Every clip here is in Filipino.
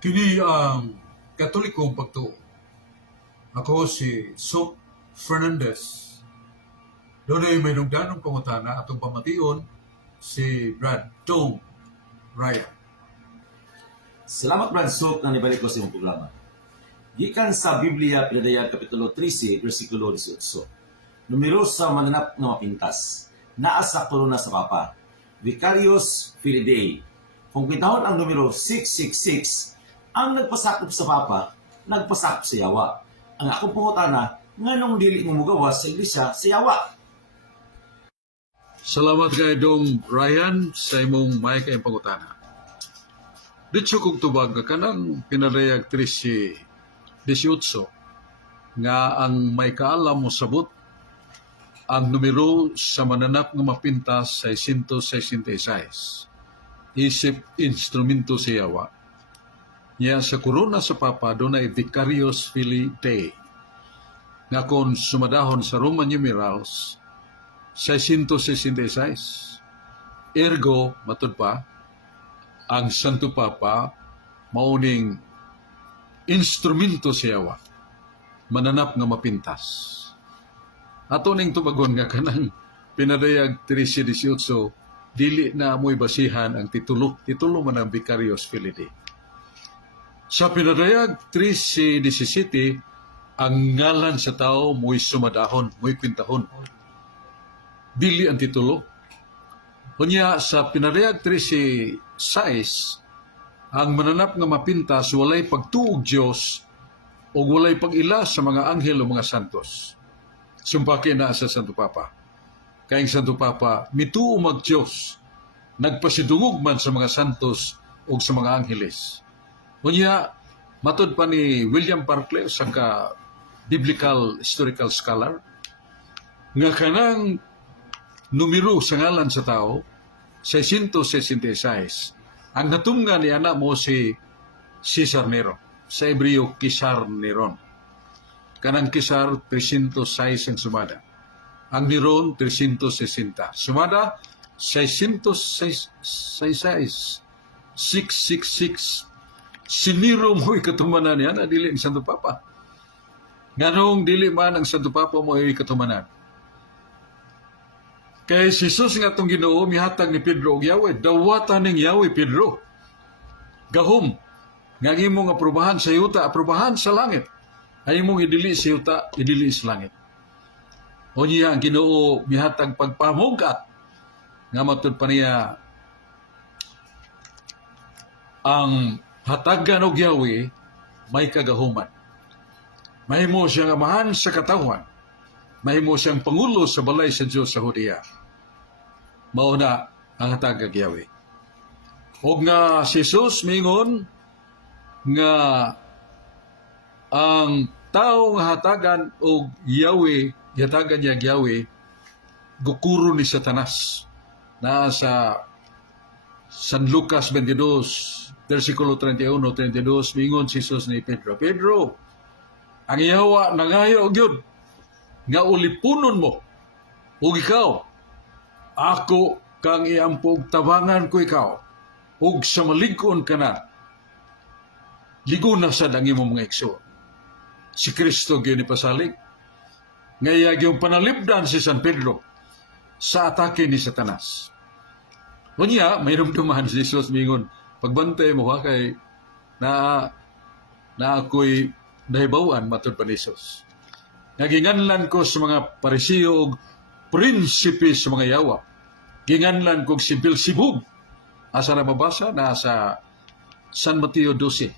Kini ang Katolikong pagtuo. Ako si Sok Fernandez. Doon ay may nungdanong pangutana atong pamation si Brad Dome Ryan. Salamat Brad Sok na nibalik ko sa imong programa. Gikan sa Biblia, Pinadayag Kapitulo 13, versikulo 18. Numero sa mananap nga mapintas, naa sa korona sa Papa, Vicarious Filii. Kung kitahon ang numero 666, ang nagpasakop sa Papa, nagpasakop sa Yawa. Ang akong pangutana, nganong dili mo mugawas sa iglesia sa Yawa? Salamat kay Dome Ryan sa imong may kayong pangutana. Dito kong tubag nga kanang Pinadayag 13:18 nga ang may kaalam mo sabot ang numero sa mananap nga mapintas 666. Isip instrumento sa Yawa. Niya sa korona sa Papa doon ay Vicarious Filii Dei. Nga kung sumadahon sa Roman numerals 666. Ergo, matud pa, ang Santo Papa mauning instrumento sa Yawa. Mananap nga mapintas. Ato ning tubagon nga kanang Pinadayag 13:18 dili na amoy basihan ang titulo man ang Vicarious Filii Dei. Sa Pinadayag 13:17 ang ngalan sa tao mo'y sumadahon, mo'y kwintahon. Dili ang titulo. Kunya sa Pinadayag 13:6 ang mananap nga mapintas walay pagtuog Dios o walay pag-ila sa mga anghel o mga santos. Sumpaki na sa Santo Papa. Kayong Santo Papa, mituo mag Diyos, nagpasidungog man sa mga santos o sa mga angheles. Kunya, matod pa ni William Barclay, sa biblical historical scholar, nga kanang numero sa ngalan sa tao, 666, ang natunga ni anak mo si Cesar Nero, sa Hebreo, Kisar Neron. Kanang Kisar, 306 ang sumada. Ang Neron, 360. Sumada, 666. 666. Siniro mo'y katumanan niya na dili ang Santo Papa. Nganong dili man ang Santo Papa mo'y katumanan. Kay Jesus nga itong Ginoo mihatag ni Pedro og Yahweh. Dawatan ning Yahweh Pedro. Gahom. Nga imong aprobahan sa yuta, aprobahan sa langit. Ay imong idili sa yuta, idili sa langit. O niya ang Ginoo mihatag pagpamugat. Nga matud pa niya ang hatagan og Yahweh may kagahuman. Mahimo siyang amahan sa katawan. Mahimo siyang pangulo sa balay sa Diyos sa Hudiya. Mauna ang hatag og Yahweh. O nga si Jesus mingon nga ang taong hatagan og Yahweh, hatagan niya Yahweh, gukuro ni Satanas. Na sa San Lucas 22, versikulo 31-32, mingon si Jesus ni Pedro, Pedro, ang Yawa nangayo og yun, nga ulipunon mo, ug ikaw, ako kang iampog tabangan ko ikaw, ug sa malig-on ka na, ligo na sa dangi mo mga igsoon. Si Kristo gyud ipasalig, ngayag yung panalipdan si San Pedro sa atake ni Satanas. Unya, may rumduman si Jesus mingon, pagbantay mo ha kay na ako'y nahibawan matod pa ni Jesus. Naginganlan ko sa mga parisiyo og prinsipe sa mga Yawa. Ginganlan ko si Beelzebub. Asa na mabasa? Nasa San Mateo 12,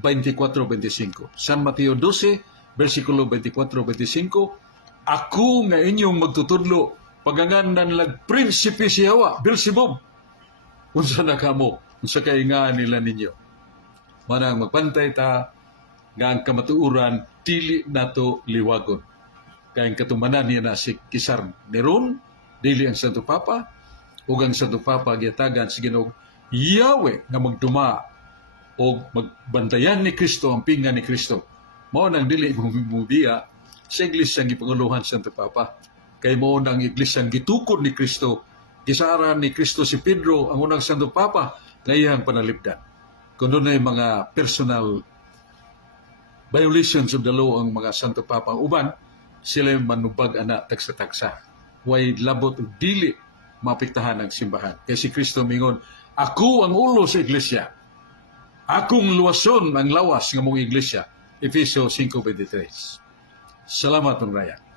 24-25. San Mateo 12, versikulo 24-25. Ako nga inyong magtutudlo, paganganan lag prinsipe si Yawa, Beelzebub. Unsa na kamo? Unsa kay nga nila ninyo? Manang magpantay ta, nga ang kamatuuran, dili nato liwagon. Kayang katumanan niya na si Kisar Neron, dili ang Santo Papa, o ang Santo Papa giatagan si Ginoo Yahweh nga magduma o magbantayan ni Kristo, ang pinga ni Kristo. Mao nang dili mubiya sa iglesia ang gipanguluhan sa Santo Papa. Kay mao nang iglesia ang gitukod ni Kristo, gisaran ni Kristo si Pedro, ang unang Santo Papa, ngayang panalipdan. kung doon ay mga personal violations of the law ang mga Santo Papa ang uban, sila yung manubag ana tagsa-tagsa. Way labot ug dili maapektahan ang simbahan. Kay si Kristo mingon, ako ang ulo sa iglesia. Akong luwason ang lawas ng mong iglesia. Efesio 5:23. Salamat, Pang Raya.